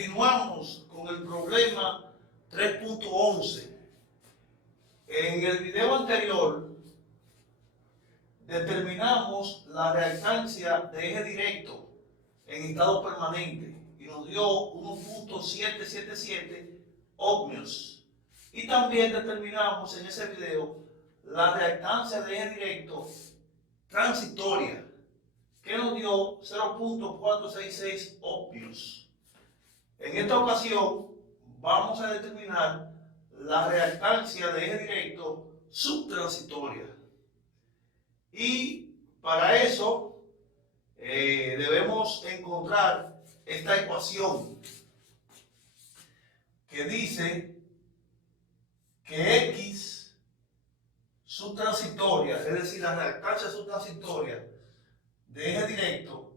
Continuamos con el problema 3.11. En el video anterior determinamos la reactancia de eje directo en estado permanente y nos dio 1.777 ohmios. Y también determinamos en ese video la reactancia de eje directo transitoria, que nos dio 0.466 ohmios. En esta ocasión vamos a determinar la reactancia de eje directo subtransitoria. Y para eso debemos encontrar esta ecuación que dice que X subtransitoria, es decir, la reactancia subtransitoria de eje directo,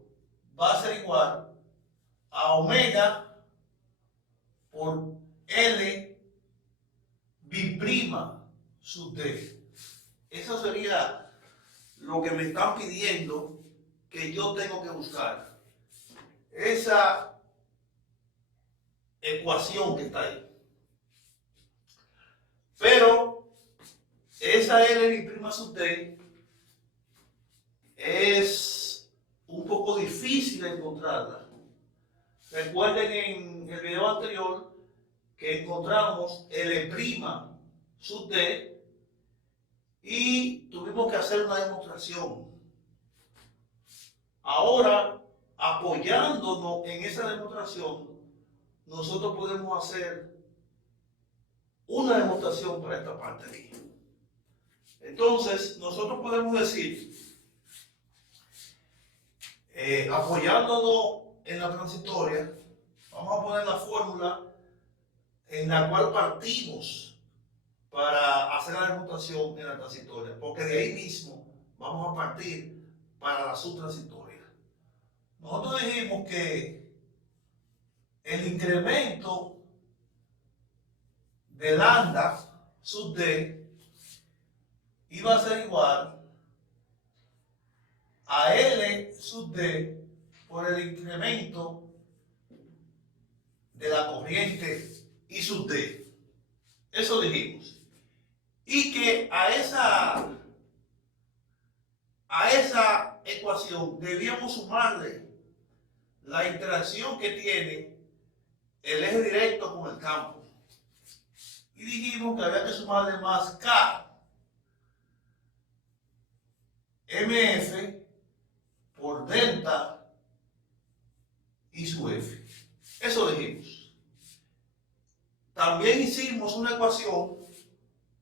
va a ser igual a omega por L biprima sub D. Eso sería lo que me están pidiendo que yo tengo que buscar. Esa ecuación que está ahí. Pero esa L biprima sub D es un poco difícil de encontrarla. Recuerden en el video anterior que encontramos L' sub D y tuvimos que hacer una demostración. Ahora, apoyándonos en esa demostración, nosotros podemos hacer una demostración para esta parte aquí. Entonces, nosotros podemos decir, apoyándonos en la transitoria, vamos a poner la fórmula en la cual partimos para hacer la demostración en la transitoria, porque de ahí mismo vamos a partir para la subtransitoria. Nosotros dijimos que el incremento de lambda sub D iba a ser igual a L sub D por el incremento de la corriente I sub D. Eso dijimos. Y que a esa ecuación debíamos sumarle la interacción que tiene el eje directo con el campo. Y dijimos que había que sumarle más K MF por delta I sub F. Eso dijimos. También hicimos una ecuación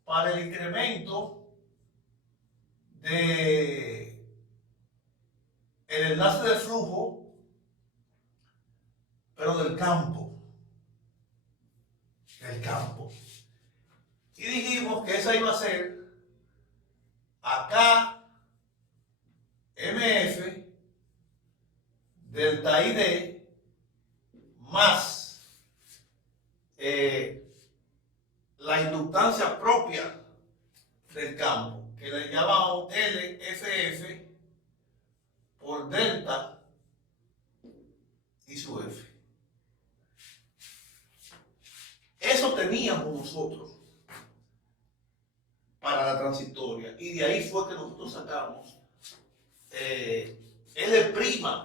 para el incremento de el enlace de flujo, pero del campo. Y dijimos que esa iba a ser acá MF delta ID más la inductancia propia del campo, que le llamamos LFF por delta I sub F. Eso teníamos nosotros para la transitoria, y de ahí fue que nosotros sacamos L'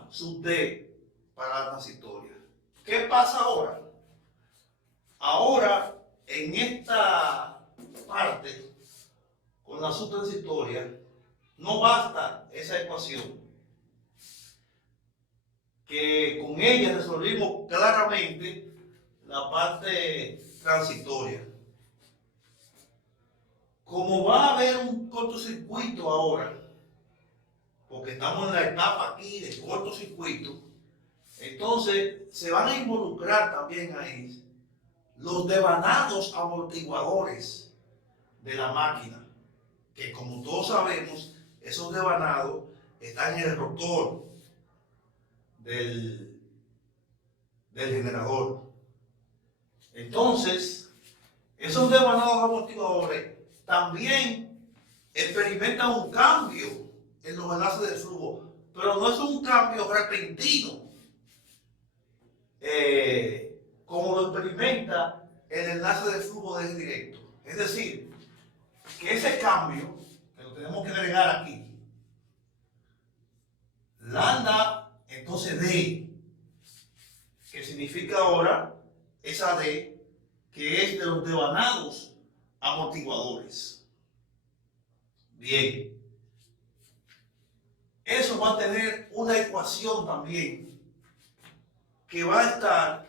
sub D para la transitoria. ¿Qué pasa ahora? Ahora, en esta parte, con la subtransitoria, no basta esa ecuación, que con ella resolvimos claramente la parte transitoria. Como va a haber un cortocircuito ahora, porque estamos en la etapa aquí de cortocircuito, entonces se van a involucrar también ahí los devanados amortiguadores de la máquina, que como todos sabemos, esos devanados están en el rotor del generador. Entonces, esos devanados amortiguadores también experimentan un cambio en los enlaces de flujo, pero no es un cambio repentino. aumenta el enlace de flujo de eje directo. Es decir, que ese cambio, que lo tenemos que agregar aquí, lambda, entonces D, que significa ahora esa D, que es de los devanados amortiguadores. Bien. Eso va a tener una ecuación también que va a estar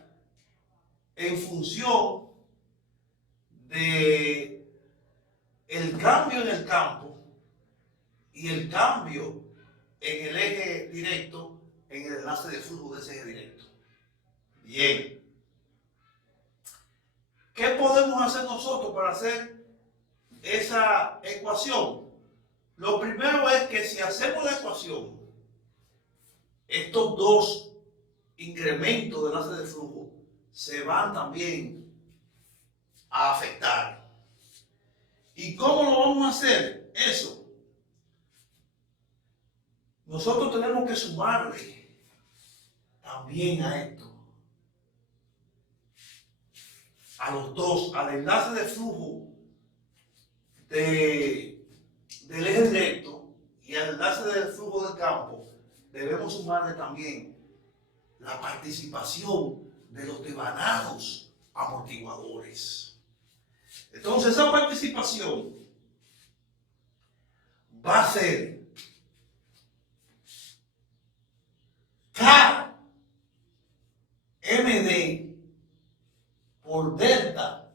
en función de el cambio en el campo y el cambio en el eje directo, en el enlace de flujo de ese eje directo. Bien. ¿Qué podemos hacer nosotros para hacer esa ecuación? Lo primero es que si hacemos la ecuación, estos dos incrementos del enlace de flujo se van también a afectar. ¿Y cómo lo vamos a hacer? Eso. Nosotros tenemos que sumarle también a esto, a los dos, al enlace de flujo del eje directo y al enlace del flujo del campo, debemos sumarle también la participación de los devanados amortiguadores. Entonces, esa participación va a ser K MD por delta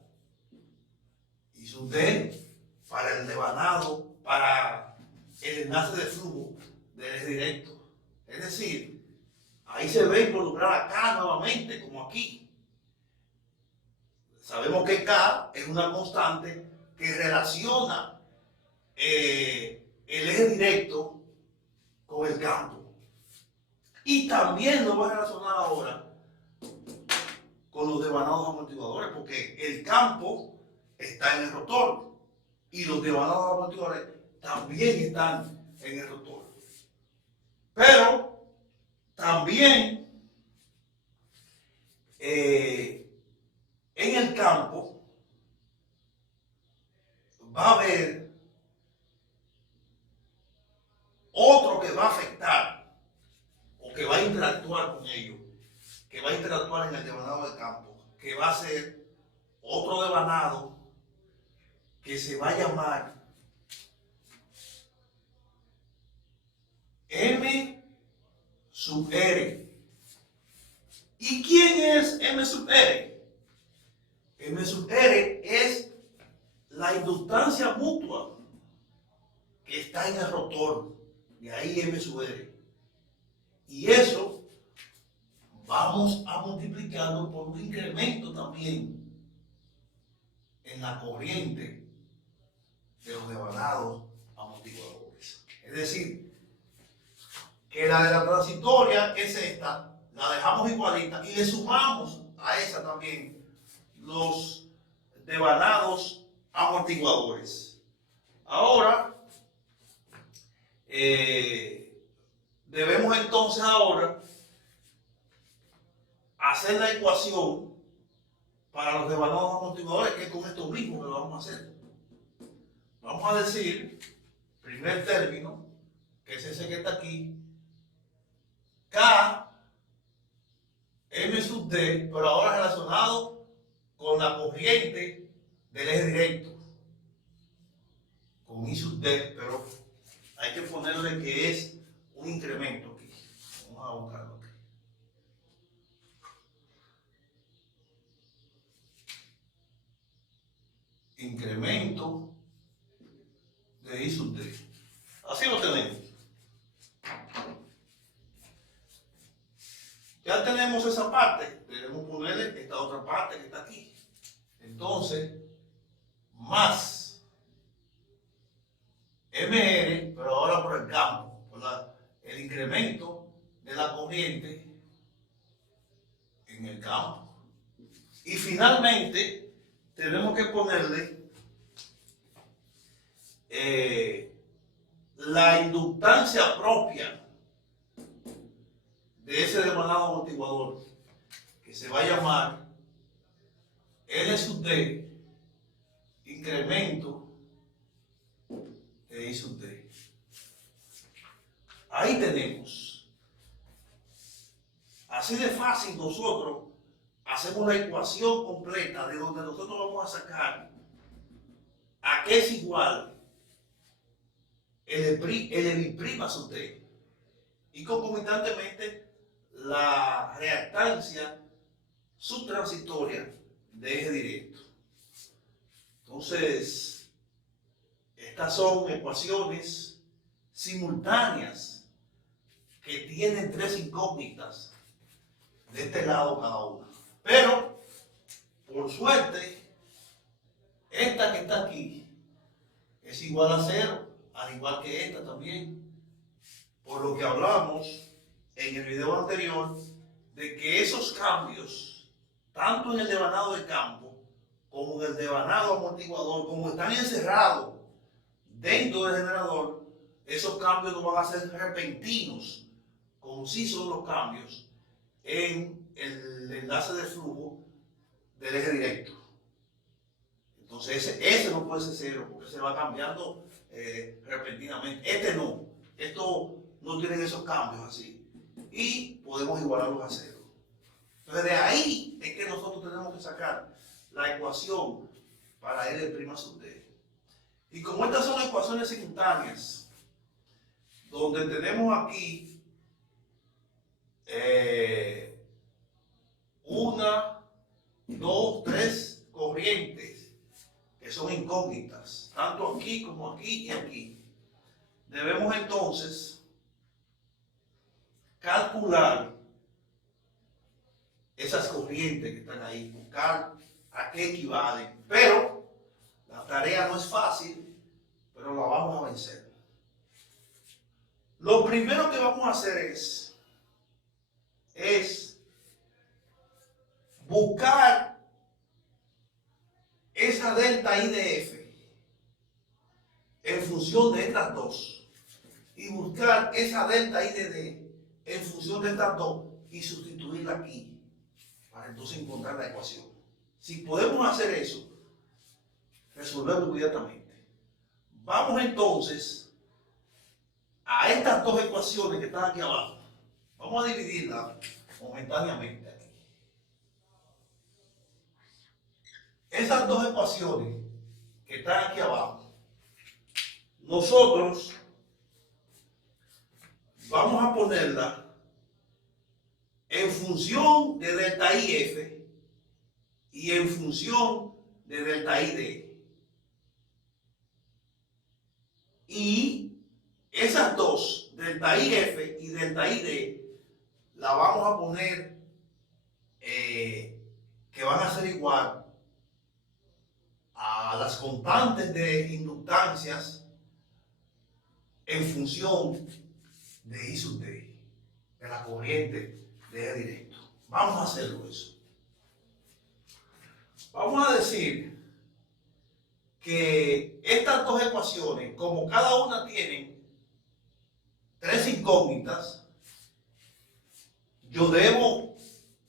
y sub D para el devanado, para el enlace de flujo del eje directo. Es decir, ahí se ve involucrar a K nuevamente, como aquí. Sabemos que K es una constante que relaciona el eje directo con el campo. Y también lo va a relacionar ahora con los devanados amortiguadores, porque el campo está en el rotor y los devanados amortiguadores también están en el rotor. Pero también en el campo va a haber otro que va a afectar o que va a interactuar con ellos, que va a interactuar en el devanado del campo, que va a ser otro devanado que se va a llamar M sub R. ¿Y quién es M sub R? M sub R es la inductancia mutua que está en el rotor, de ahí M sub R. Y eso vamos a multiplicarlo por un incremento también en la corriente de los devanados amortiguadores. Es decir, que la de la transitoria, que es esta, la dejamos igualita y le sumamos a esa también los devanados amortiguadores. Ahora, debemos entonces ahora hacer la ecuación para los devanados amortiguadores, que es con esto mismo que lo vamos a hacer. Vamos a decir, primer término, que es ese que está aquí, K M sub D, pero ahora relacionado con la corriente del eje directo, con I sub D, pero hay que ponerle que es un incremento aquí. Vamos a buscarlo aquí. Incremento de I sub D. Así lo tenemos. Ya tenemos esa parte, debemos ponerle esta otra parte que está aquí. Entonces, más MR, pero ahora por el campo, por el incremento de la corriente en el campo. Y finalmente, tenemos que ponerle la inductancia propia de ese devanado amortiguador, que se va a llamar L sub D, incremento de I sub D. Ahí tenemos. Así de fácil nosotros hacemos la ecuación completa de donde nosotros vamos a sacar a qué es igual L' sub D y concomitantemente la reactancia subtransitoria de eje directo. Entonces, estas son ecuaciones simultáneas que tienen tres incógnitas de este lado cada una. Pero, por suerte, esta que está aquí es igual a 0, al igual que esta también. Por lo que hablamos en el video anterior de que esos cambios, tanto en el devanado de campo como en el devanado amortiguador, como están encerrados dentro del generador, esos cambios no van a ser repentinos, como sí son los cambios en el enlace de flujo del eje directo. Entonces ese no puede ser 0 porque se va cambiando repentinamente. Este no, esto no tiene esos cambios así y podemos igualarlos a 0. Entonces de ahí es que nosotros tenemos que sacar la ecuación para L' sub D. Y como estas son ecuaciones simultáneas, donde tenemos aquí una, dos, tres corrientes que son incógnitas, tanto aquí como aquí y aquí. Debemos entonces calcular esas corrientes que están ahí, buscar a qué equivalen. Pero la tarea no es fácil, pero la vamos a vencer. Lo primero que vamos a hacer es buscar esa delta I de F en función de estas dos y buscar esa delta I de D en función de estas dos y sustituirla aquí para entonces encontrar la ecuación. Si podemos hacer eso, resolverlo inmediatamente. Vamos entonces a estas dos ecuaciones que están aquí abajo. Vamos a dividirlas momentáneamente aquí. Esas dos ecuaciones que están aquí abajo, nosotros vamos a ponerlas en función de delta IF y en función de delta ID. Y esas dos, delta IF y delta ID, la vamos a poner que van a ser igual a las constantes de inductancias en función de I sub D, de la corriente de eje directo. Vamos a hacerlo eso. Vamos a decir que estas dos ecuaciones, como cada una tiene tres incógnitas, yo debo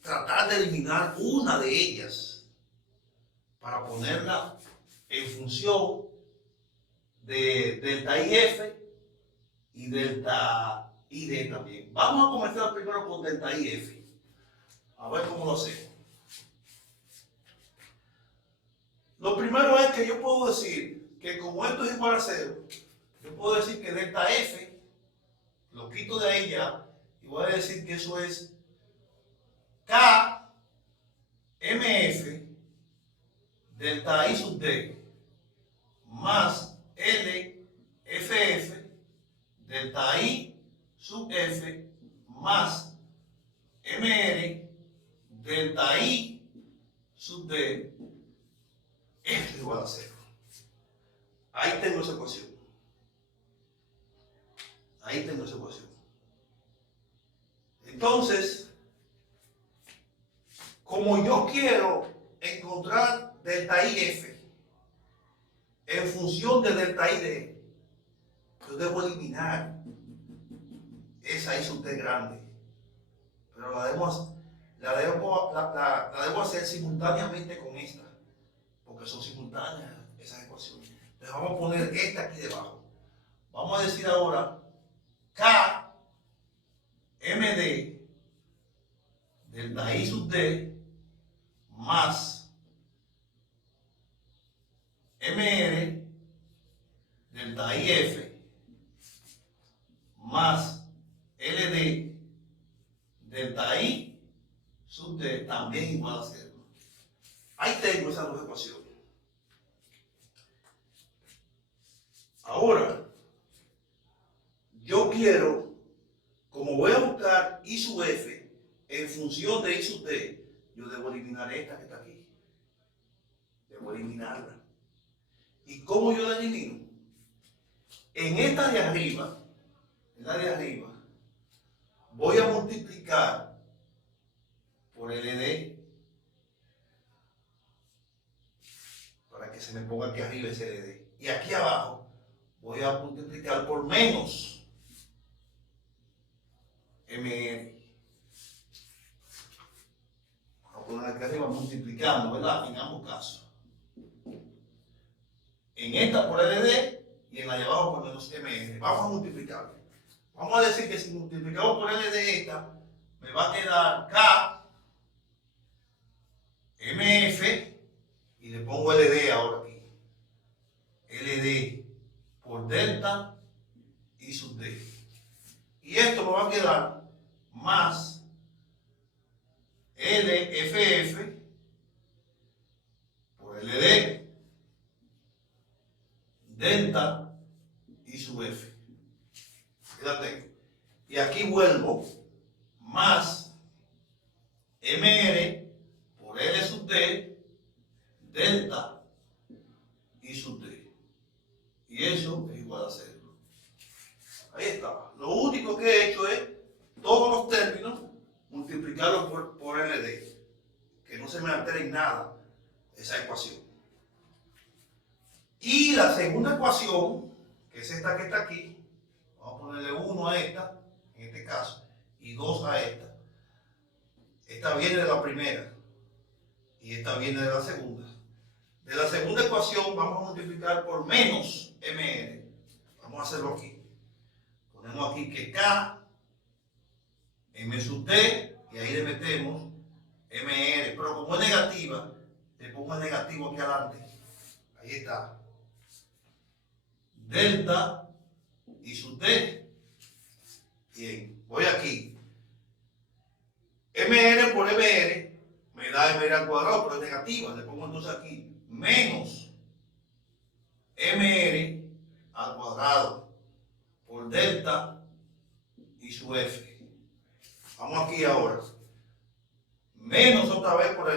tratar de eliminar una de ellas para ponerla en función de delta IF y delta ID también. Vamos a comenzar primero con delta IF. A ver cómo lo hacemos. Lo primero es que yo puedo decir que como esto es igual a 0, yo puedo decir que delta F lo quito de ahí ya y voy a decir que eso es K MF delta I sub D más L FF delta I sub F más MR delta I sub D. Esto es igual a 0. Ahí tengo esa ecuación. Ahí tengo esa ecuación. Entonces, como yo quiero encontrar delta IF en función de delta ID, yo debo eliminar esa I sub D grande. Pero la debo hacer simultáneamente con esta. porque son simultáneas esas ecuaciones. Entonces vamos a poner esta aquí debajo. Vamos a decir ahora K MD delta I sub D más MR delta IF más LD delta I sub D también igual a 0. Ahí tengo esas dos ecuaciones. Ahora, yo quiero, como voy a buscar I sub F en función de I sub D, yo debo eliminar esta que está aquí. Debo eliminarla. ¿Y cómo yo la elimino? En esta de arriba, voy a multiplicar por LD para que se me ponga aquí arriba ese LD. Y aquí abajo voy a multiplicar por menos MR. Voy a poner aquí arriba multiplicando, ¿verdad? En ambos casos. En esta por LD y en la de abajo por menos MR. Vamos a multiplicar. Vamos a decir que si multiplicamos por LD esta, me va a quedar K MF y le pongo LD ahora aquí. LD por delta I sub D. Y esto me va a quedar más LFF por LD delta I sub F. Ya tengo. Y aquí vuelvo más MR por L sub D delta I sub D. Y eso es igual a 0. Ahí está. Lo único que he hecho es todos los términos multiplicarlos por LD. Que no se me altere en nada esa ecuación. Y la segunda ecuación, que es esta que está aquí, vamos a ponerle 1 a esta, en este caso, y 2 a esta. Esta viene de la primera y esta viene de la segunda. De la segunda ecuación vamos a multiplicar por menos MR. Vamos a hacerlo aquí. Ponemos aquí que K, M sub D, y ahí le metemos MR. Pero como es negativa, le pongo el negativo aquí adelante. Ahí está. Delta I sub D. Bien, voy aquí. MR por MR me da MR al cuadrado, pero es negativa. Le pongo entonces aquí menos MR al cuadrado por delta I sub F. Vamos aquí ahora. Menos otra vez por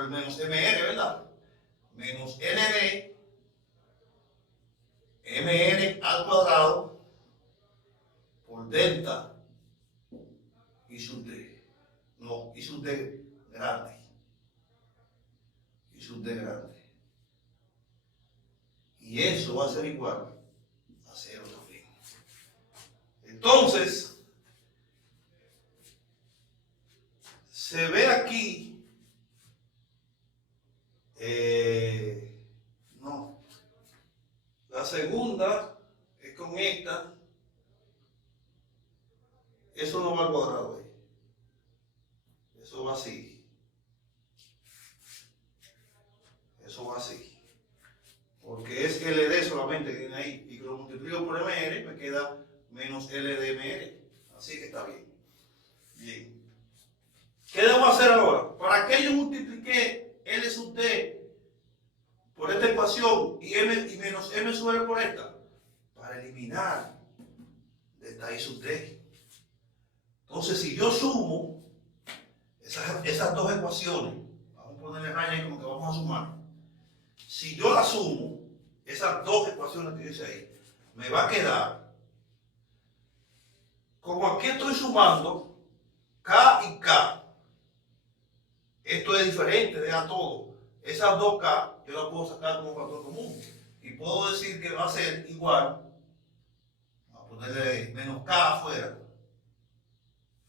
el menos MR, ¿verdad? Menos LD MR al cuadrado por delta I sub D. No, I sub D grande. I sub D grande. Y eso va a ser igual a 0 también. Entonces, se ve aquí, no, la segunda es con esta, eso no va al cuadrado ahí, eso va así, porque es LD solamente que viene ahí, y que lo multiplico por MR, me queda menos LDMR, así que está bien. Bien. ¿Qué debo hacer ahora? ¿Para qué yo multipliqué L sub D por esta ecuación y menos M sub R por esta? Para eliminar delta I sub D. Entonces, si yo sumo esas dos ecuaciones, vamos a ponerle raya ahí como que vamos a sumar. Si yo las sumo, esas dos ecuaciones que dice ahí, me va a quedar, como aquí estoy sumando K y K, esto es diferente, deja todo. Esas dos K yo las puedo sacar como factor común. Y puedo decir que va a ser igual, vamos a ponerle menos K afuera.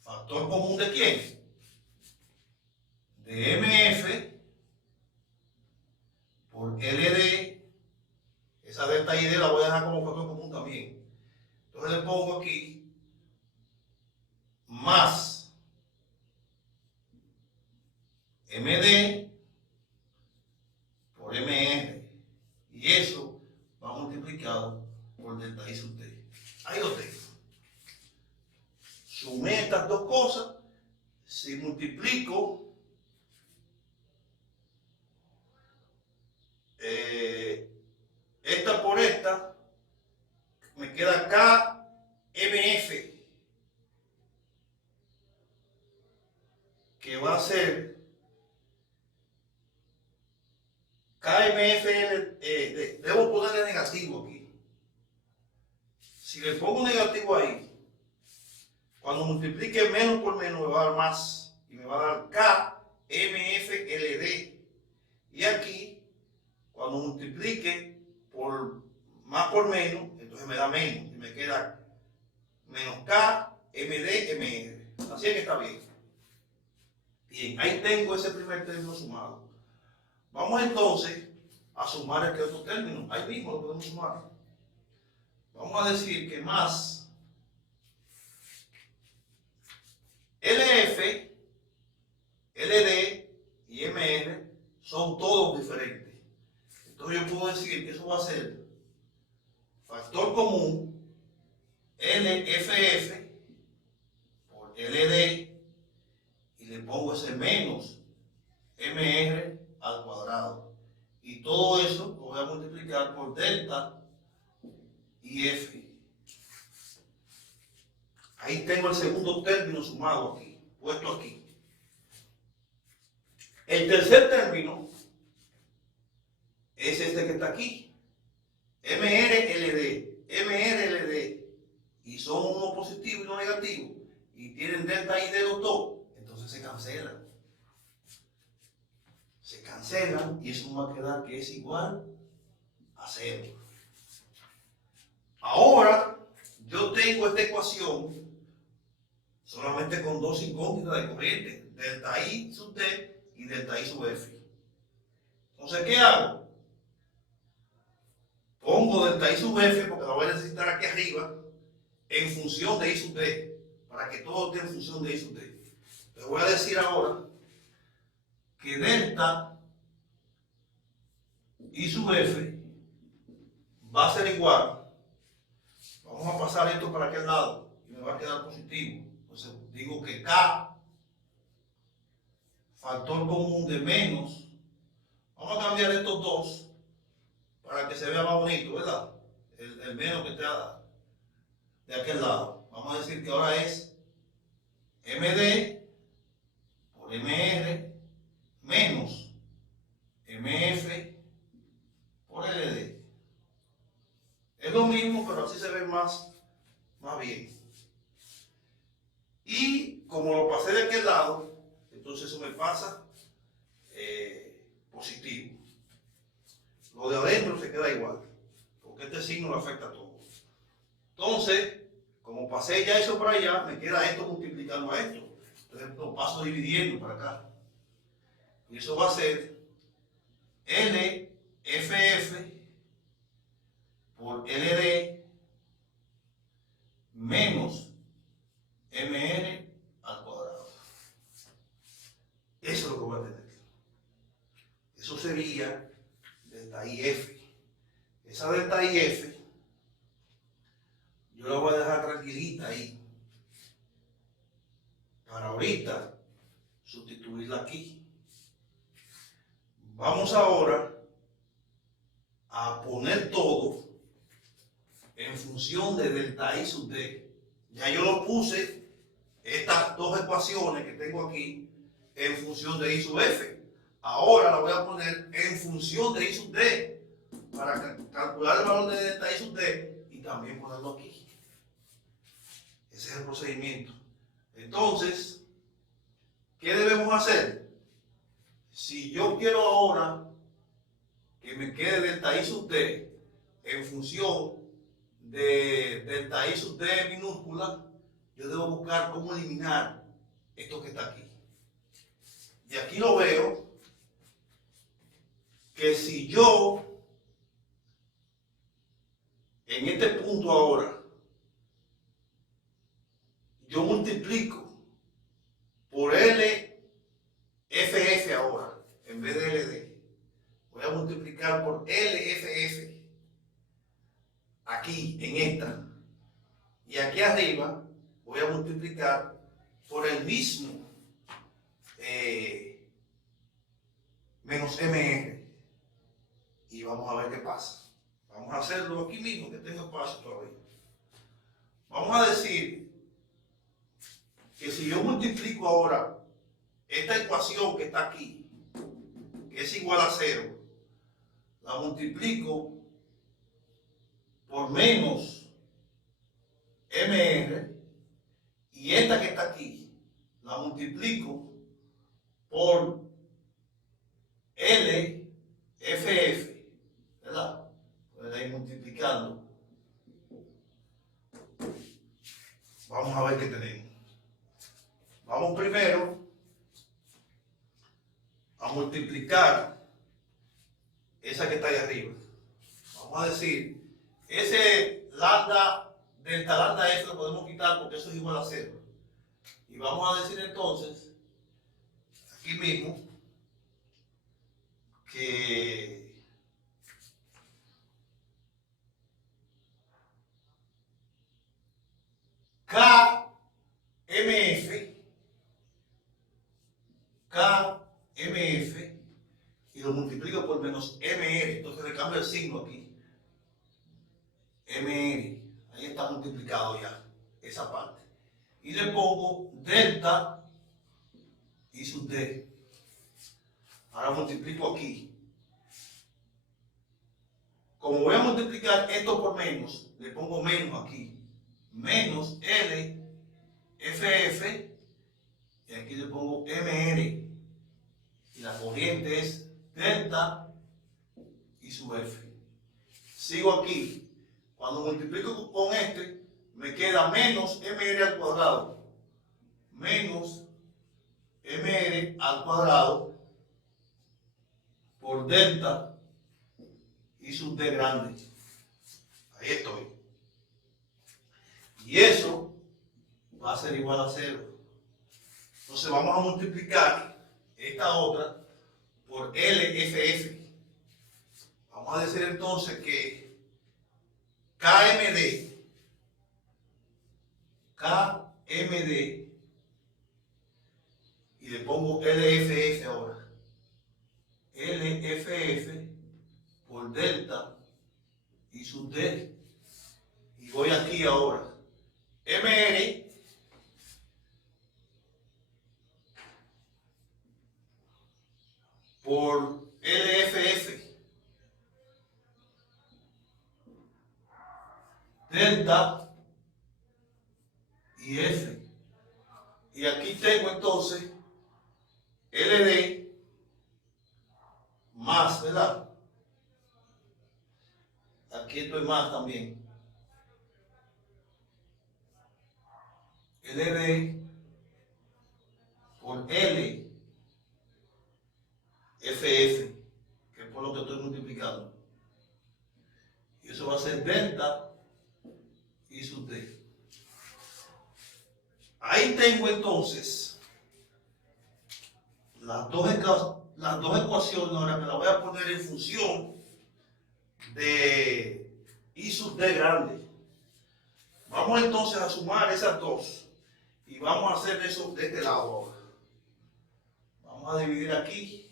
¿Factor común de quién? De MF por por LD, esa delta ID la voy a dejar como factor común también. Entonces le pongo aquí más MD por MR, y eso va multiplicado por delta I sub T. Ahí lo tengo. Sumé estas dos cosas. Si multiplico esta por esta, me queda KMF, que va a ser KMF, debo ponerle negativo aquí. Si le pongo negativo ahí, cuando multiplique menos por menos me va a dar más, y me va a dar KMFLD. Y aquí, cuando multiplique por más por menos, entonces me da menos, y me queda menos KMDMR. Así es que está bien. Bien, ahí tengo ese primer término sumado. Vamos entonces a sumar este otro término. Ahí mismo lo podemos sumar. Vamos a decir que más LF, LD y MR son todos diferentes. Entonces yo puedo decir que eso va a ser factor común LFF por LD, y le pongo ese menos MR al cuadrado. Y todo eso lo voy a multiplicar por delta y F. Ahí tengo el segundo término sumado aquí, puesto aquí. El tercer término es este que está aquí. MRLD, MRLD. Y son uno positivo y uno negativo. Y tienen delta y de los dos. Entonces se cancelan. Se cancelan y eso va a quedar que es igual a 0. Ahora yo tengo esta ecuación solamente con dos incógnitas de corriente, delta I sub T y delta I sub F. Entonces, ¿qué hago? Pongo delta I sub F, porque la voy a necesitar aquí arriba, en función de I sub T, para que todo esté en función de I sub T. Les voy a decir ahora que delta I sub F va a ser igual. Vamos a pasar esto para aquel lado y me va a quedar positivo. Entonces digo que K, factor común de menos, vamos a cambiar estos dos para que se vea más bonito, ¿verdad? El menos que está de aquel lado. Vamos a decir que ahora es MD por MR menos MF por LD. Es lo mismo, pero así se ve más bien. Y como lo pasé de aquel lado, entonces eso me pasa positivo. Lo de adentro se queda igual, porque este signo lo afecta a todo. Entonces, como pasé ya eso para allá, me queda esto multiplicando a esto. Entonces lo paso dividiendo para acá. Y eso va a ser LFF por LD menos MR al cuadrado. Eso es lo que voy a tener. Eso sería delta IF. Esa delta IF yo la voy a dejar tranquilita ahí, para ahorita sustituirla aquí. Vamos ahora a poner todo en función de delta I sub D. Ya yo lo puse, estas dos ecuaciones que tengo aquí, en función de I sub F. Ahora la voy a poner en función de I sub D, para calcular el valor de delta I sub D y también ponerlo aquí. Ese es el procedimiento. Entonces, ¿qué debemos hacer? Si yo quiero ahora que me quede delta I sub D en función de delta I sub D minúscula, yo debo buscar cómo eliminar esto que está aquí. Y aquí lo veo que si yo en este punto ahora yo multiplico por LFF ahora, en vez de LD, voy a multiplicar por LFF aquí en esta, y aquí arriba voy a multiplicar por el mismo menos MR, y vamos a ver qué pasa. Vamos a hacerlo aquí mismo, que tengo espacio todavía. Vamos a decir que si yo multiplico ahora esta ecuación que está aquí, que es igual a 0, la multiplico por menos MR, y esta que está aquí la multiplico por LFF, ¿verdad? Pueden ir multiplicando. Vamos a ver qué tenemos. Vamos primero a multiplicar esa que está ahí arriba. Vamos a decir, ese lambda, delta lambda F lo podemos quitar porque eso es igual a 0. Y vamos a decir entonces, aquí mismo, que KMF, y lo multiplico por menos MR, entonces le cambio el signo aquí. MR, ahí está multiplicado ya, esa parte. Y le pongo delta y sub D. Ahora multiplico aquí. Como voy a multiplicar esto por menos, le pongo menos aquí. Menos LFF, y aquí le pongo MR. Y la corriente es delta y sub F. Sigo aquí. Cuando multiplico con este, me queda menos MR al cuadrado. Menos MR al cuadrado por delta y sub D grande. Ahí estoy. Y eso va a ser igual a 0. Entonces vamos a multiplicar esta otra por LFF. Vamos a decir entonces que KMD, y le pongo LFF ahora. LFF por delta y sub D. Y voy aquí ahora. MR por LFF delta y F. Y aquí tengo entonces LD más, ¿verdad? Aquí estoy más también. LD por LFF, que es por lo que estoy multiplicando. Y eso va a ser delta y sub D. Ahí tengo entonces las dos ecuaciones. Ahora me las voy a poner en función de I sub D grande. Vamos entonces a sumar esas dos y vamos a hacer eso de este lado ahora. Vamos a dividir aquí.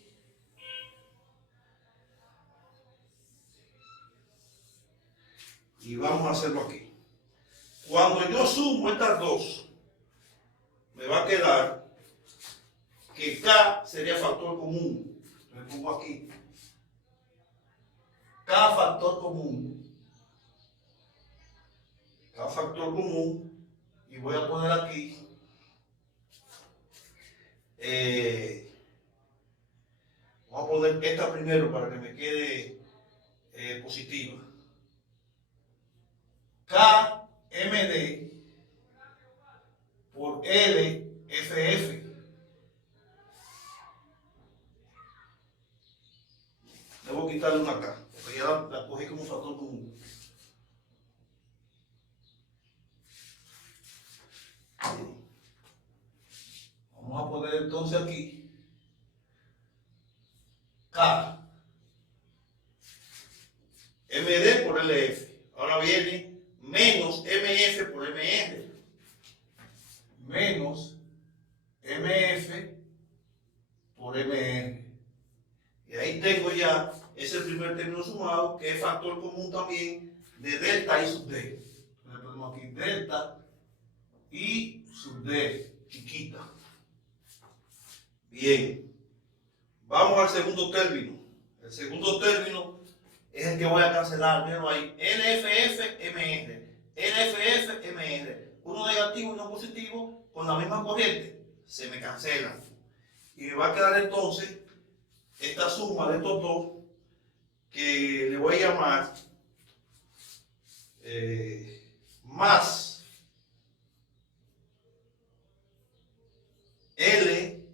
Y vamos a hacerlo aquí. Cuando yo sumo estas dos, me va a quedar que K sería factor común. Me pongo aquí. K factor común. K factor común. Y voy a poner aquí. Vamos a poner esta primero para que me quede positiva. KMD por LFF. Debo debo quitarle una acá, porque ya la cogí como factor común. Vamos a poner entonces aquí K, MD por LF. Ahora viene menos MF por MR. Menos MF por MR. Y ahí tengo ya ese primer término sumado, que es factor común también de delta I sub D. Le ponemos aquí delta I sub D, chiquita. Bien, vamos al segundo término. El segundo término es el que voy a cancelar. Miren ahí, LFF, MR. LFF, MR. Uno negativo y uno positivo con la misma corriente. Se me cancelan. Y me va a quedar entonces esta suma de estos dos, que le voy a llamar más L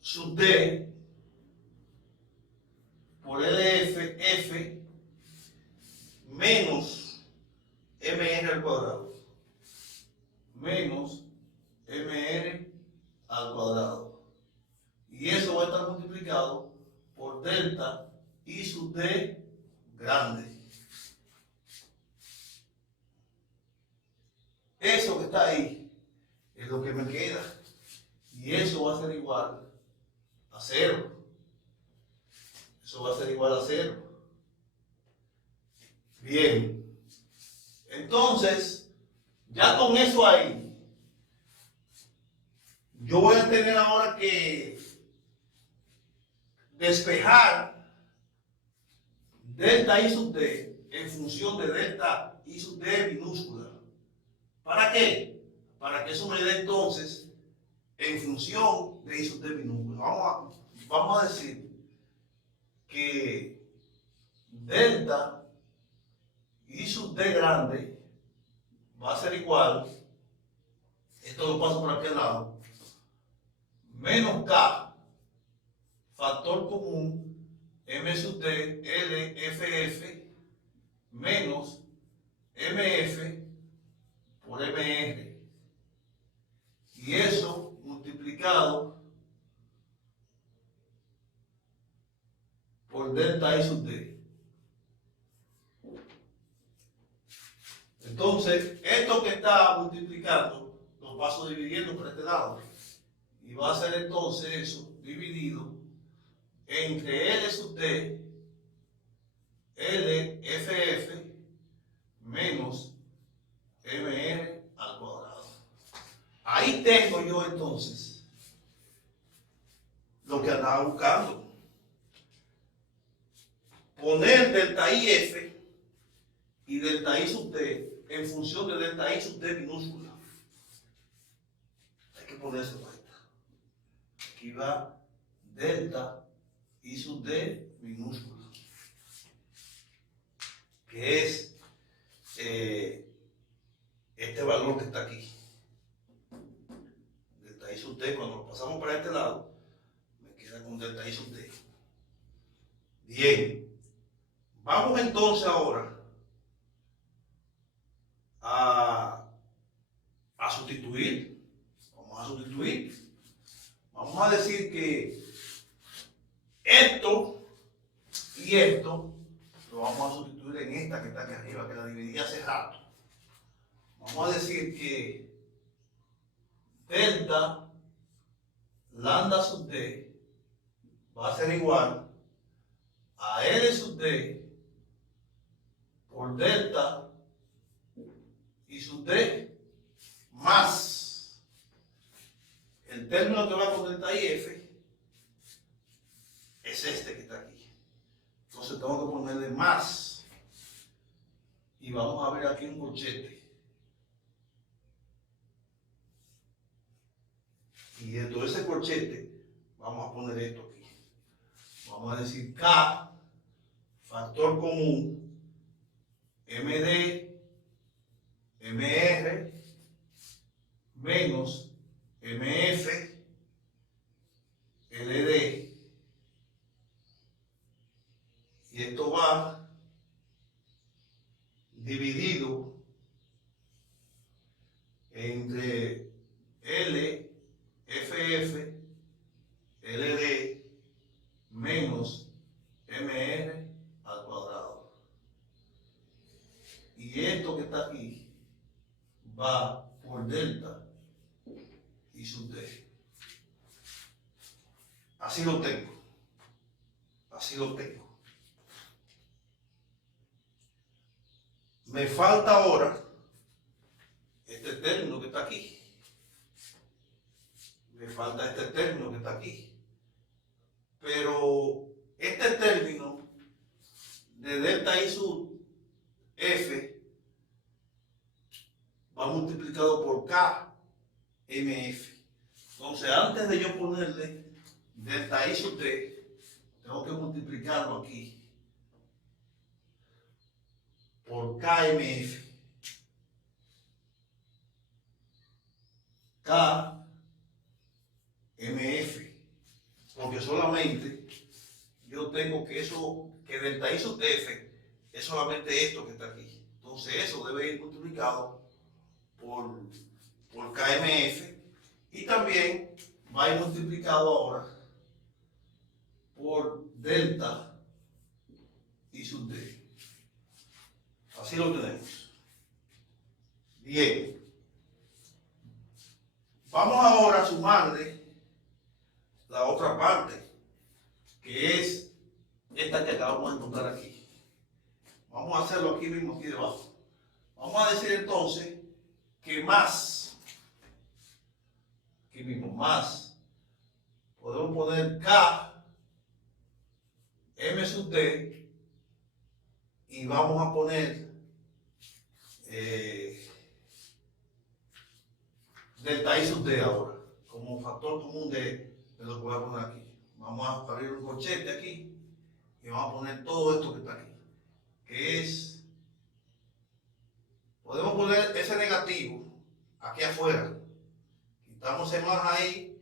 sub D por LF F menos MR al cuadrado. Menos MR al cuadrado. Y eso va a estar multiplicado por delta I sub D grande. Eso que está ahí es lo que me queda. Y eso va a ser igual a 0. Eso va a ser igual a 0. Bien. Entonces, ya con eso ahí, yo voy a tener ahora que despejar delta I sub D en función de delta I sub D minúscula. ¿Para qué? Para que eso me dé entonces en función de I sub D minúscula. Vamos a decir que delta I sub D grande va a ser igual, esto lo paso por aquel lado, menos K, factor común, M sub D, L, FF, menos MF por MR. Y eso multiplicado por delta I sub D. Entonces, esto que está multiplicando, lo paso dividiendo por este lado. Y va a ser entonces eso dividido entre L sub D, LFF, menos MR al cuadrado. Ahí tengo yo entonces lo que andaba buscando. Poner delta IF y delta I sub D en función de delta I sub D minúscula. Hay que ponerse vuelta. Aquí va delta I sub D minúscula, que es este valor que está aquí. Delta I sub D, cuando lo pasamos para este lado, me queda con delta I sub D. Bien, vamos entonces ahora a sustituir. Vamos a sustituir. Vamos a decir que esto y esto lo vamos a sustituir en esta que está aquí arriba, que la dividí hace rato. Vamos a decir que delta lambda sub D va a ser igual a L sub D por delta I sub D más el término que va con delta IF es este que está aquí. Entonces tengo que ponerle más y vamos a ver aquí un corchete. Y dentro de ese corchete vamos a poner esto aquí. Vamos a decir K, factor común, MD, MR, menos MF, LD, esto va dividido entre LFF, LD menos MR al cuadrado. Y esto que está aquí va por delta y sub D. Así lo tengo. Así lo tengo. Me falta ahora este término que está aquí. Me falta este término que está aquí. Pero este término de delta y sub F va multiplicado por K MF. Entonces, antes de yo ponerle delta I sub D, tengo que multiplicarlo aquí por KMF. KMF. Porque solamente yo tengo que delta I sub F es solamente esto que está aquí. Entonces, eso debe ir multiplicado por KMF. Y también va a ir multiplicado ahora por delta y sub D. Así lo tenemos. Bien. Vamos ahora a sumarle la otra parte, que es esta que acabamos de encontrar aquí. Vamos a hacerlo aquí mismo, aquí debajo. Vamos a decir entonces que más, aquí mismo, más, podemos poner K, M sub D, y vamos a poner delta I sub D ahora, como factor común de lo que voy a poner aquí. Vamos a abrir un corchete aquí y vamos a poner todo esto que está aquí, que es, podemos poner ese negativo aquí afuera, quitamos el más ahí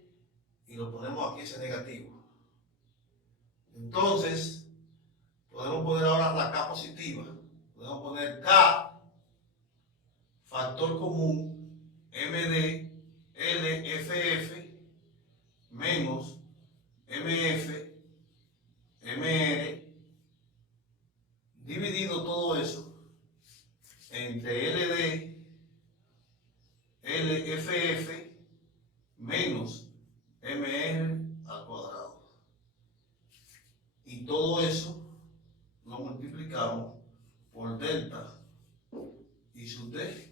y lo ponemos aquí ese negativo. Entonces, podemos poner ahora la K positiva, podemos poner K, factor común, MD, LFF, menos MF, MR, dividido todo eso entre LD, LFF, menos MR al cuadrado. Y todo eso lo multiplicamos por delta y sub D.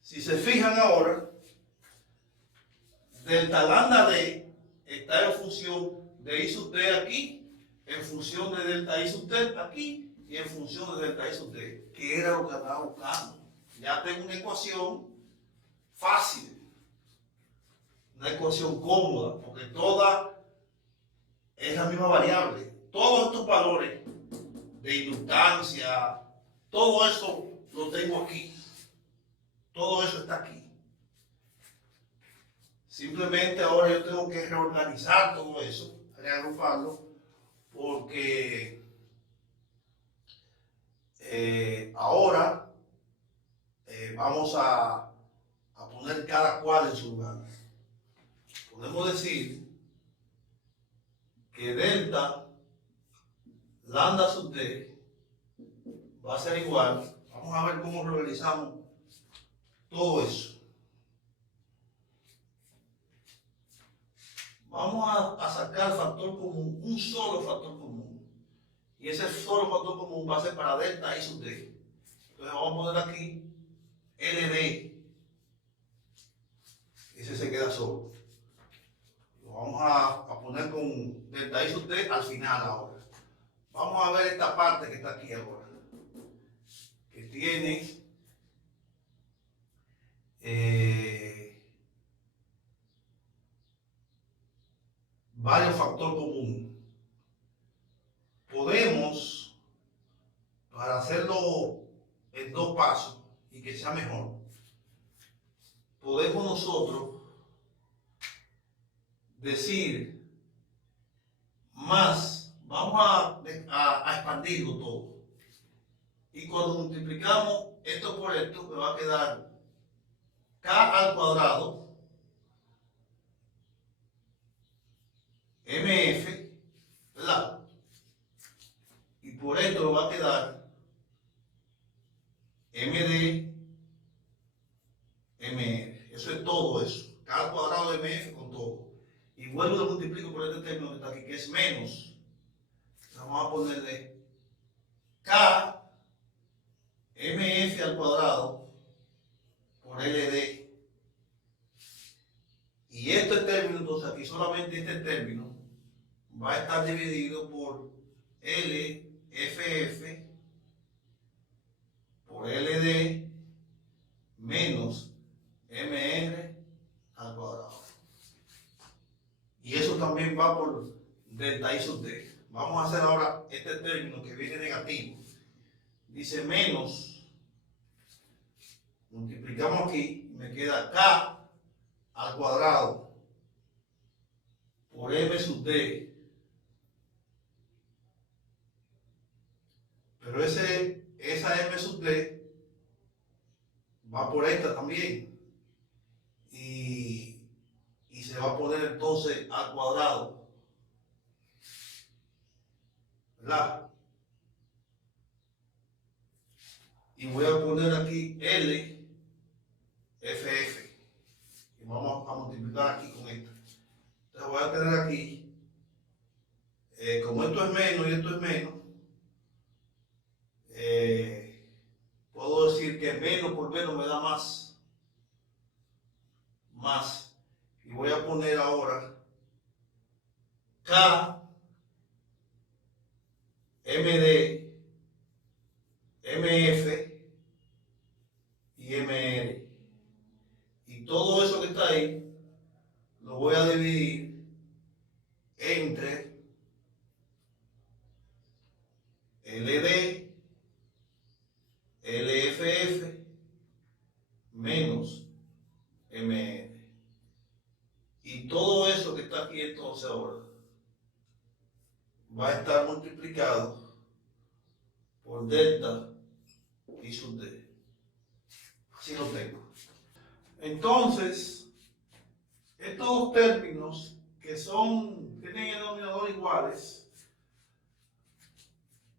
Si se fijan ahora, delta lambda D está en función de I sub D aquí, en función de delta I sub D aquí y en función de delta I sub D, que era lo que estaba buscando. Ya tengo una ecuación fácil, una ecuación cómoda, porque toda es la misma variable. Todos estos valores de inductancia, todo eso lo tengo aquí. Todo eso está aquí. Simplemente ahora yo tengo que reorganizar todo eso, reagruparlo, porque ahora vamos a poner cada cual en su lugar. Podemos decir que delta lambda sub D va a ser igual. Vamos a ver cómo realizamos todo eso. Vamos a sacar factor común, un solo factor común. Y ese solo factor común va a ser para delta I sub D. Entonces vamos a poner aquí LD. Ese se queda solo. Lo vamos a poner con delta I sub D al final ahora. Vamos a ver esta parte que está aquí ahora. Que tiene varios factores comunes. Podemos, para hacerlo en dos pasos y que sea mejor, podemos nosotros decir más, vamos a expandirlo todo. Y cuando multiplicamos esto por esto, me va a quedar k al cuadrado mf, ¿verdad? Y por esto me va a quedar md mr. Eso es todo eso. K al cuadrado de mf con todo. Y vuelvo y lo multiplico por este término que está aquí, que es menos. Vamos a ponerle k mf al cuadrado por ld. Y este término, entonces aquí solamente este término va a estar dividido por LFF por LD menos MR al cuadrado. Y eso también va por delta I sub D. Vamos a hacer ahora este término que viene negativo. Dice menos, multiplicamos aquí, y me queda K al cuadrado por M sub D. Pero esa M sub D va por esta también. Y se va a poner entonces al cuadrado. ¿Verdad? Y voy a poner aquí L, FF. Y vamos a multiplicar aquí con esta. Entonces voy a tener aquí, como esto es menos y esto es menos, puedo decir que menos por menos me da más. Más. Y voy a poner ahora K, MD, MF y MR. Y todo eso que está ahí lo voy a dividir entre LD, LFF menos MR. Y todo eso que está aquí entonces ahora va a estar multiplicado por delta I sub D. Así lo tengo. Entonces, estos dos términos que tienen el denominador iguales,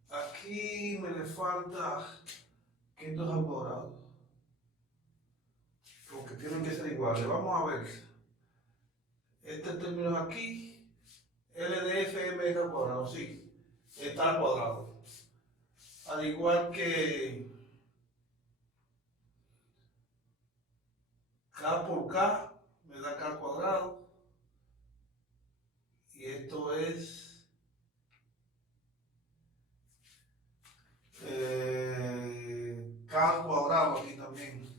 aquí me le falta que esto es al cuadrado, porque tienen que ser iguales. Vamos a ver. Este término aquí, LDFM al cuadrado, sí, está al cuadrado. Al igual que K por K me da K al cuadrado. Y esto es K al cuadrado aquí también.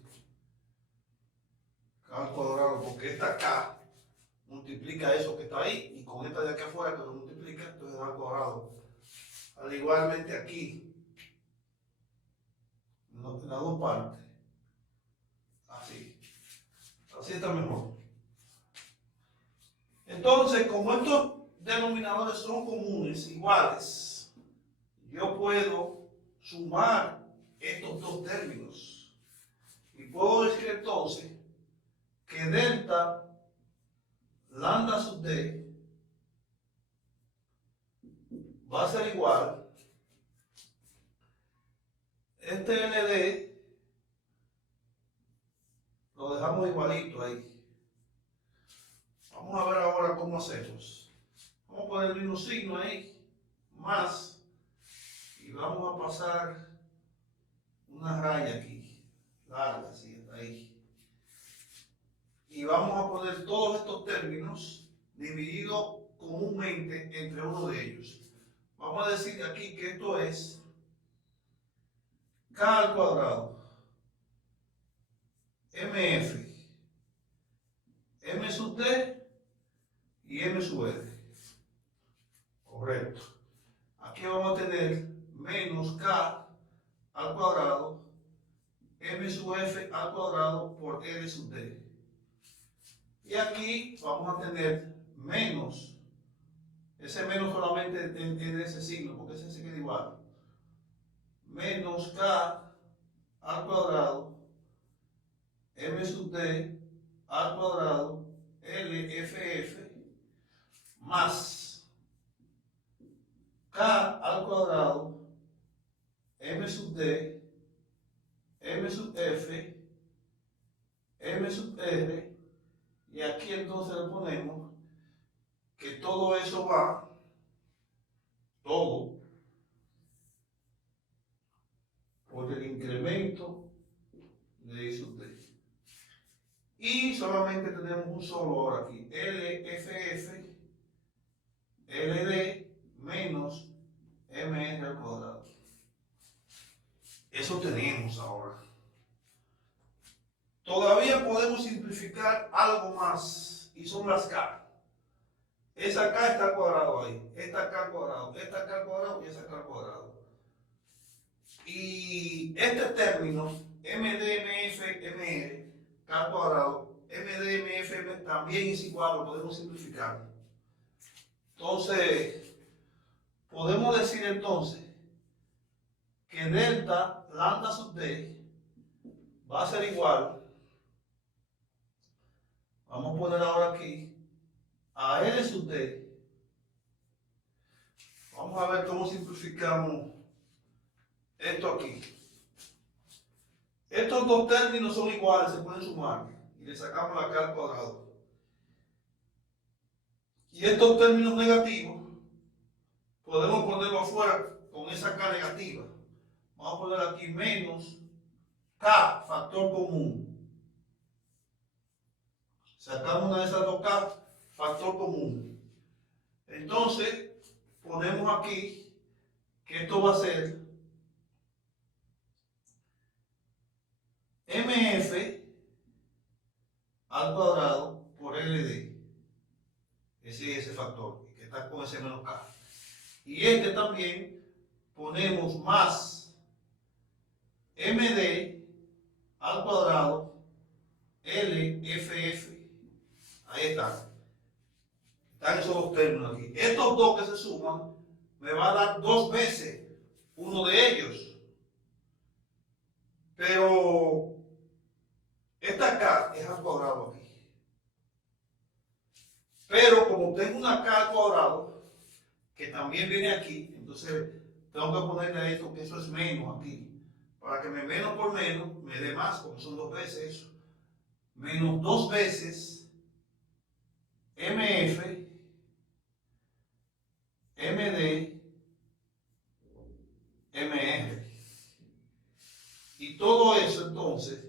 K al cuadrado, porque esta K multiplica eso que está ahí. Y con esta de aquí afuera que lo multiplica, entonces da al cuadrado. Al igualmente aquí, en las dos partes. Así. Así está mejor. Entonces, como estos denominadores son comunes, iguales, yo puedo sumar estos dos términos. Y puedo decir entonces que delta lambda sub D va a ser igual. Este LD lo dejamos igualito ahí. Vamos a ver ahora cómo hacemos. Vamos a poner el mismo signo ahí, más, y vamos a pasar una raya aquí, larga, así, hasta ahí. Y vamos a poner todos estos términos divididos comúnmente entre uno de ellos. Vamos a decir aquí que esto es K al cuadrado, MF, M sub D y M sub R. Correcto. Aquí vamos a tener menos K al cuadrado, M sub F al cuadrado por L sub D. Y aquí vamos a tener menos, ese menos solamente es de ese signo, porque ese se queda igual. menos K al cuadrado M sub D al cuadrado LFF más K al cuadrado M sub D, M sub F, M sub R, y aquí entonces le ponemos que todo eso va, todo, por el incremento de I sub D. Y solamente tenemos un solo ahora aquí, LFF, LD menos MR al cuadrado. Eso tenemos ahora. Todavía podemos simplificar algo más, y son las K. Esa K está al cuadrado ahí, esta K al cuadrado, esta K al cuadrado y esa K al cuadrado. Y este término, MDMFMR, K al cuadrado, MDMFM también es igual, lo podemos simplificar. Entonces, podemos decir entonces que delta lambda sub D va a ser igual, vamos a poner ahora aquí, a L sub D. Vamos a ver cómo simplificamos esto aquí. Estos dos términos son iguales, se pueden sumar y le sacamos la K al cuadrado. Y estos términos negativos podemos ponerlo afuera con esa K negativa. Vamos a poner aquí menos K, factor común. Sacamos una de esas dos K, factor común. Entonces, ponemos aquí que esto va a ser MF al cuadrado por LD. Ese es ese factor, que está con ese menos K. Y este también ponemos más MD al cuadrado LFF. Ahí está. Están esos dos términos aquí. Estos dos que se suman me va a dar dos veces uno de ellos. Pero esta K es al cuadrado aquí. Pero como tengo una K al cuadrado, que también viene aquí, entonces tengo que ponerle esto, que eso es menos aquí. Para que menos por menos me dé más, porque son dos veces eso. Menos dos veces MF, MD, MR. Y todo eso entonces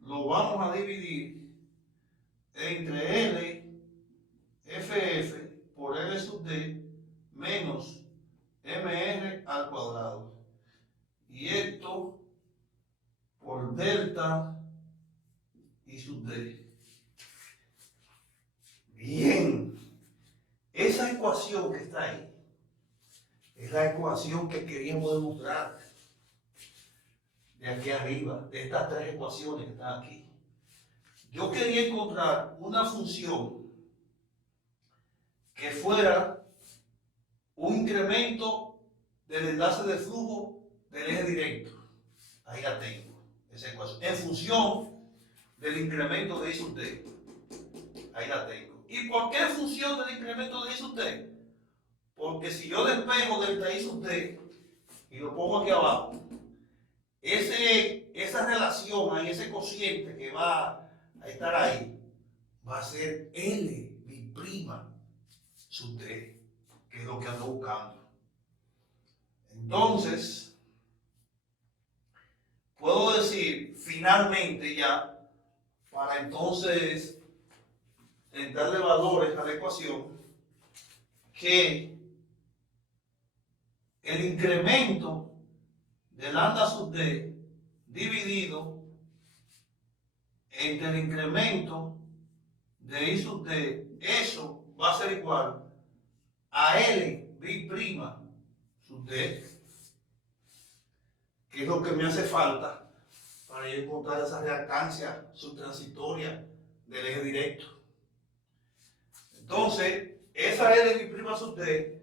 lo vamos a dividir entre L, FF por L sub D menos MR al cuadrado. Y esto por delta I sub D. Bien, esa ecuación que está ahí es la ecuación que queríamos demostrar de aquí arriba, de estas tres ecuaciones que están aquí. Yo quería encontrar una función que fuera un incremento del enlace de flujo del eje directo. Ahí la tengo, esa ecuación. En función del incremento de I sub D. Ahí la tengo. ¿Y por qué en función del incremento de I sub D? Porque si yo despejo delta I sub D y lo pongo aquí abajo, esa relación ahí, ese cociente que va a estar ahí, va a ser L mi' sub D, que es lo que ando buscando. Entonces, puedo decir finalmente ya, para entonces darle valores a la ecuación, que el incremento de lambda sub D dividido entre el incremento de I sub D, eso va a ser igual a L bi' sub D, que es lo que me hace falta para yo encontrar esa reactancia subtransitoria del eje directo. Entonces, esa L bi' sub D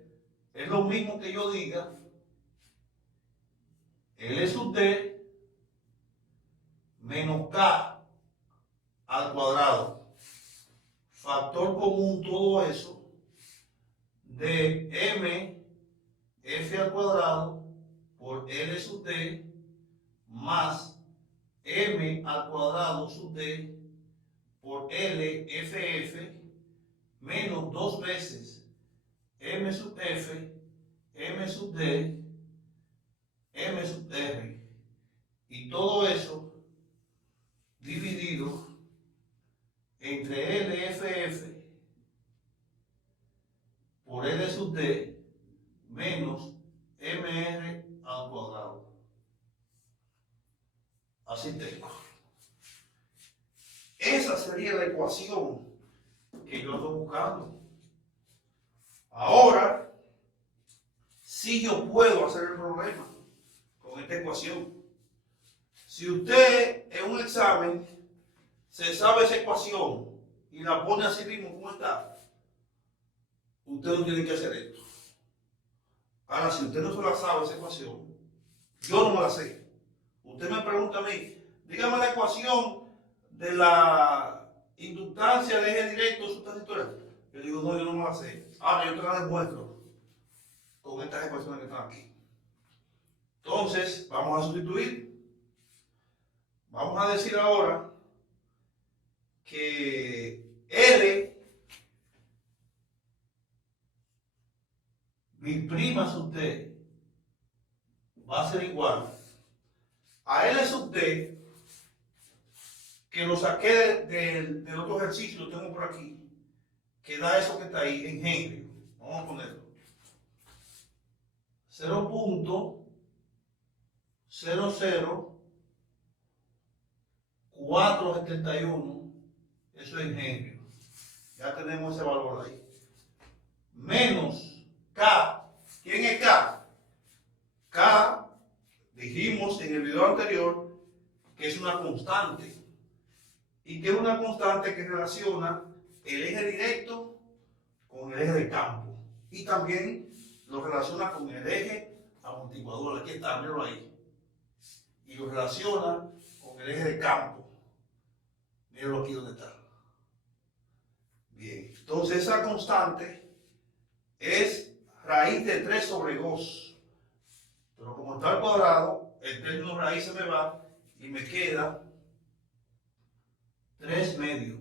es lo mismo que yo diga L sub D menos K al cuadrado. Factor común todo eso de M F al cuadrado por L sub D más M al cuadrado sub D por L FF menos 2 veces M sub F, M sub D, M sub R. Y todo eso dividido entre LFF por L sub D menos MR al cuadrado. Así tengo. Esa sería la ecuación que yo estoy buscando. Ahora, sí yo puedo hacer el problema con esta ecuación. Si usted en un examen se sabe esa ecuación y la pone así mismo como está, usted no tiene que hacer esto. Ahora, si usted no se la sabe esa ecuación, yo no me la sé. Usted me pregunta a mí, dígame la ecuación de la inductancia de eje directo sustantitorial. Yo digo, no, yo no me la sé. Ahora, yo te la demuestro con estas ecuaciones que están aquí. Entonces, vamos a sustituir. Vamos a decir ahora que L mi prima sub T va a ser igual a L sub T, que lo saqué del otro ejercicio, lo tengo por aquí, que da eso que está ahí en Henry. Vamos a ponerlo. 0.00471, eso es Henry. Ya tenemos ese valor ahí. Menos K. ¿Quién es K? K, dijimos en el video anterior, que es una constante. Y que es una constante que relaciona el eje directo con el eje de campo. Y también lo relaciona con el eje amortiguador. Aquí está, míralo ahí. Y lo relaciona con el eje de campo. Míralo aquí donde está. Bien, entonces esa constante es raíz de 3 sobre 2. Pero como está al cuadrado, el término raíz se me va y me queda 3 medios.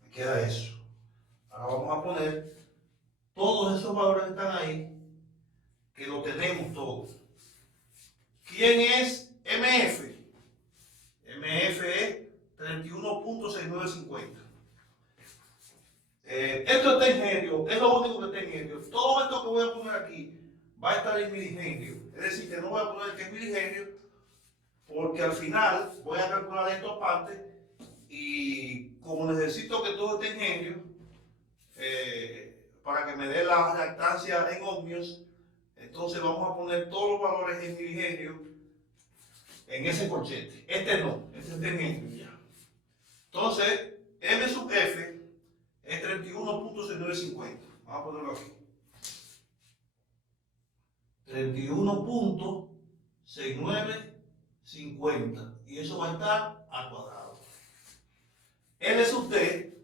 Me queda eso. Ahora vamos a poner todos esos valores que están ahí, que lo tenemos todos. ¿Quién es MF? MF es 31.6950. Esto está en genio, es lo único que está en genio. Todo esto que voy a poner aquí va a estar en miligenio. Es decir, que no voy a poner que es miligenio, porque al final voy a calcular esto aparte y como necesito que todo esté en genio, para que me dé la reactancia en ohmios, entonces vamos a poner todos los valores en miligenio en ese corchete. Este no, este está en genio ya. Entonces, M sub F es 31.6950. Vamos a ponerlo aquí. 31.6950. Y eso va a estar al cuadrado. L sub T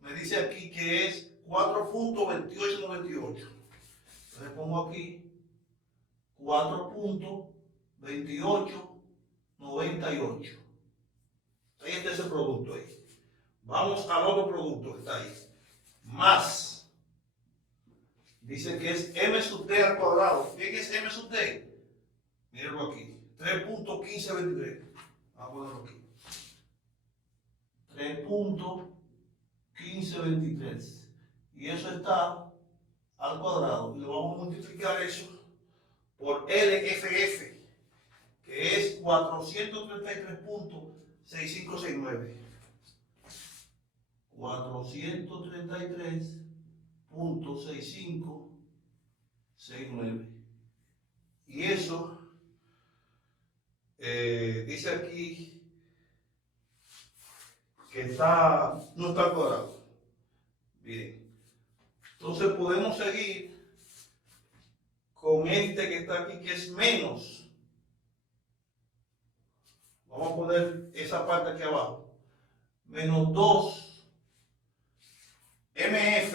me dice aquí que es 4.2898. Entonces pongo aquí 4.2898. Ahí está ese producto ahí. Vamos al otro producto que está ahí. Más. Dice que es M sub T al cuadrado. ¿Qué es M sub T? Mírenlo aquí. 3.1523. Vamos a ponerlo aquí. 3.1523. Y eso está al cuadrado. Y lo vamos a multiplicar eso por LFF, que es 433.6569. 433.6569. Y eso dice aquí que no está al cuadrado. Bien. Entonces podemos seguir con con este que está aquí, que es menos. Vamos a poner esa parte aquí abajo. Menos 2 MF,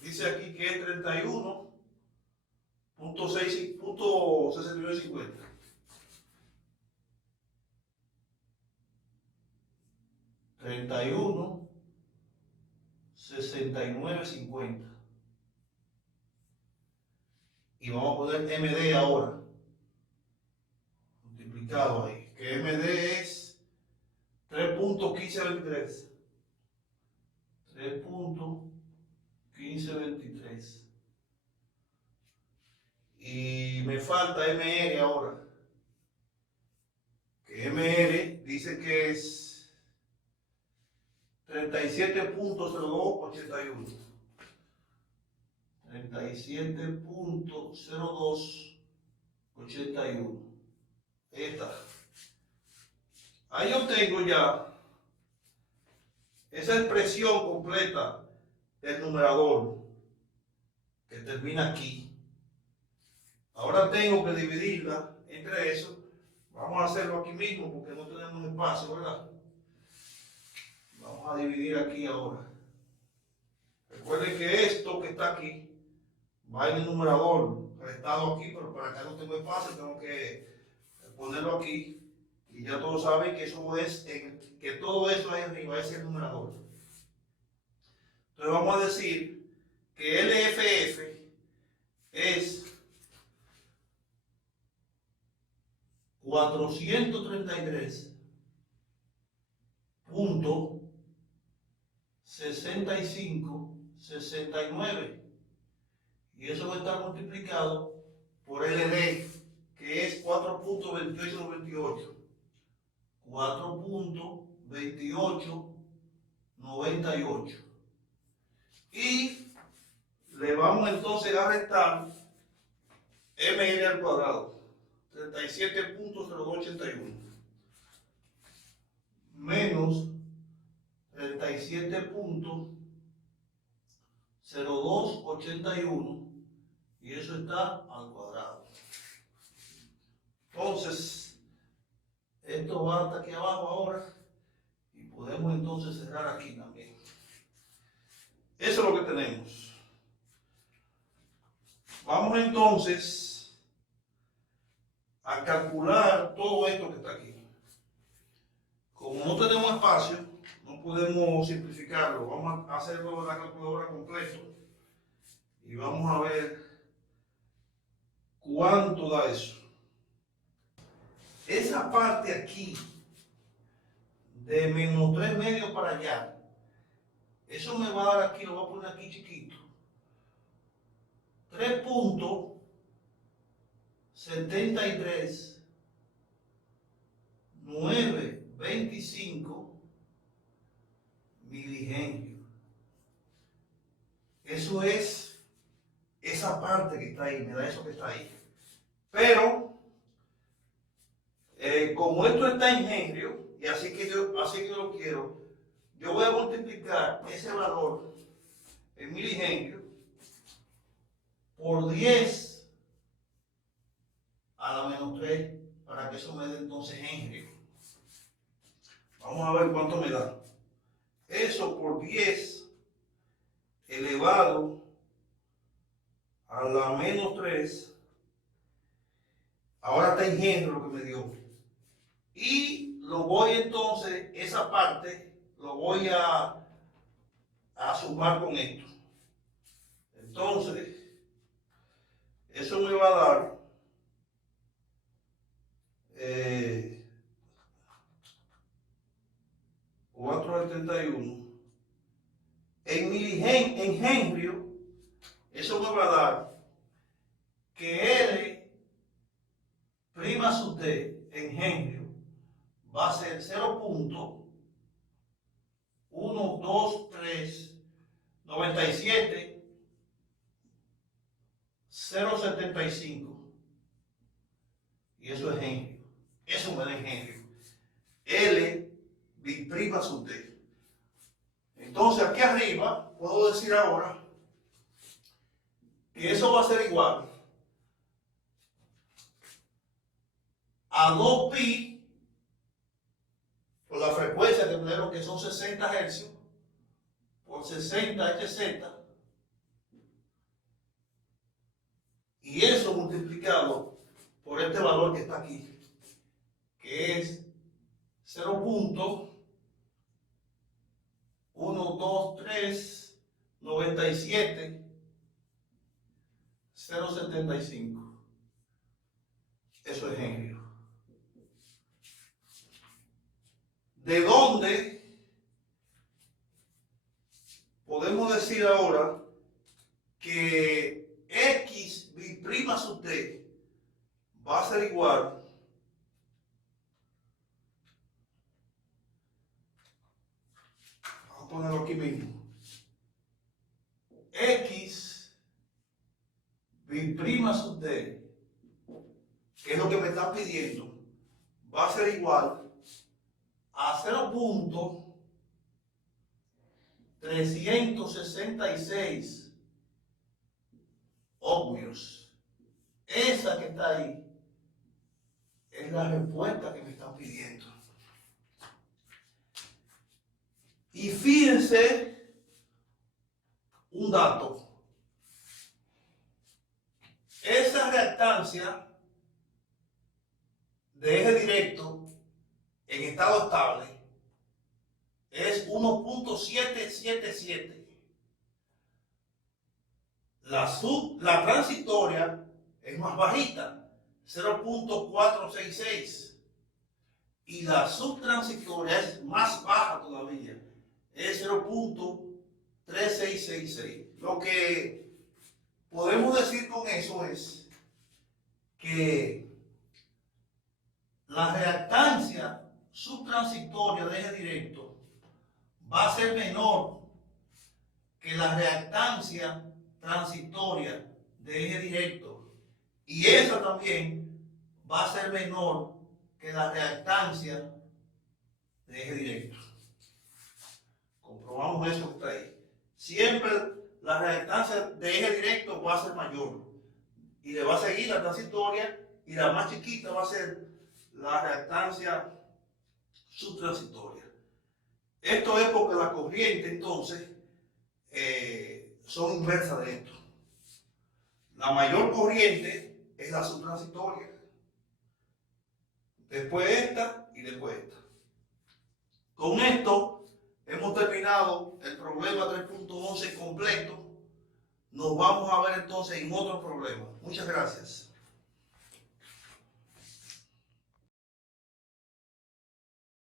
dice aquí que es 31.6950. 31.6950. Y vamos a poner MD ahora, multiplicado ahí, que MD es 3.1523. 3.1523. Y me falta MR ahora, que MR dice que es 37.0281. 37.0281. Ahí está. Ahí yo tengo ya esa expresión completa del numerador que termina aquí. Ahora tengo que dividirla entre eso. Vamos a hacerlo aquí mismo porque no tenemos espacio, ¿verdad? Vamos a dividir aquí ahora. Recuerden que esto que está aquí va en el numerador restado aquí, pero para acá no tengo espacio, tengo que ponerlo aquí. Y ya todos saben que eso es, que todo eso ahí arriba es el numerador. Entonces vamos a decir que LFF es 433.6569. Y eso va a estar multiplicado por LD, que es 4.2898. 4.2898. Y le vamos entonces a restar ML al cuadrado, 37.0281, menos 37.0281, y eso está al cuadrado. Entonces, esto va hasta aquí abajo ahora, y podemos entonces cerrar aquí también. Eso es lo que tenemos. Vamos entonces a calcular todo esto que está aquí. Como no tenemos espacio, no podemos simplificarlo. Vamos a hacerlo en la calculadora completo y vamos a ver cuánto da eso. Esa parte aquí, de menos 3 medios para allá, eso me va a dar aquí, lo voy a poner aquí chiquito, 3.73925 milihenrios. Eso es esa parte que está ahí, me da eso que está ahí. Pero, como esto está en henrio, y así que yo lo quiero, yo voy a multiplicar ese valor en milihenrio por 10 a la menos 3 para que eso me dé entonces henrio. Vamos a ver cuánto me da. Eso por 10 elevado a la menos 3. Ahora está en henrio lo que me dio. Y lo voy entonces, esa parte, lo voy a sumar con esto. Entonces, eso me va a dar 471. En henrio, eso me va a dar que L' sub T en henrio va a ser 0.12397.075. Y eso es henrio. Eso me da en henrio. L' sub T. Entonces aquí arriba puedo decir ahora que eso va a ser igual a 2pi por la frecuencia que tenemos, que son 60 Hz por 60 Hz, y eso multiplicado por este valor que está aquí, que es 0.12397.075. Eso es Henry. ¿De dónde podemos decir ahora que X B' sub T va a ser igual a ponerlo aquí mismo? X B' sub T, que es lo que me están pidiendo, va a ser igual a 0.366 ohmios. Esa que está ahí es la respuesta que me están pidiendo. Y fíjense un dato. Esa reactancia de eje directo en estado estable es 1.777. La transitoria es más bajita, 0.466. Y la subtransitoria es más baja todavía, es 0.3666. Lo que podemos decir con eso es que la reactancia subtransitoria de eje directo va a ser menor que la reactancia transitoria de eje directo, y esa también va a ser menor que la reactancia de eje directo. Comprobamos eso que está ahí. Siempre la reactancia de eje directo va a ser mayor, y le va a seguir la transitoria, y la más chiquita va a ser la reactancia subtransitoria. Esto es porque la corriente entonces son inversas de esto. La mayor corriente es la subtransitoria, después esta y después esta. Con esto hemos terminado el problema 3.11 completo. Nos vamos a ver entonces en otro problema. Muchas gracias.